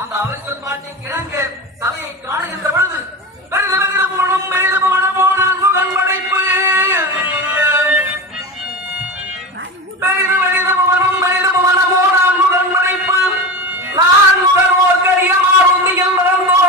அந்த அவர்கள் பாட்டி கிழங்க தலையை காணுகின்ற பொழுது பெரிது போனும் பெரிது போன போனால் முகன் படைப்பு பெரிது போன போனால் முகன் படைப்பு நான் முகர்வோர் கரியமார் உந்தியில் மறந்தோ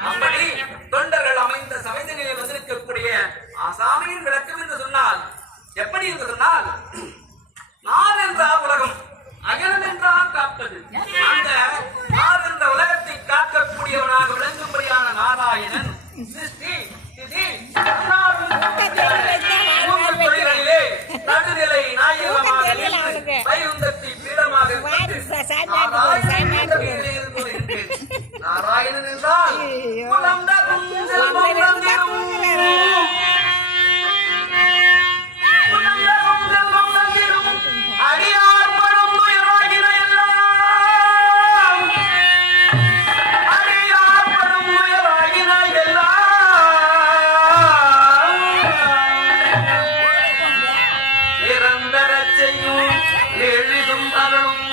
அப்படி தொண்டர்கள் அமைந்த சமைதனிலே வந்திருக்கக்கூடிய ஆசாமியின் விளக்கம் என்று சொன்னால் எப்படி என்று சொன்னால் நான் என்றால் உலகம் அகலம் என்றால் காப்பது அந்த நான் என்ற உலகத்தை காக்கக்கூடியவனாக விளங்கும்படியான நாராயணன் சிருஷ்டி திதி தொழில்களிலே நடுநிலை நாயகமாக வைகுந்தத்தை பீடமாக நாராயணன் என்றால் அடியார் படும் துயராகின எல்லாம் அடியார் படும் துயராகின எல்லாம் நிரந்தர செய்யும் எளிதும் அருளும்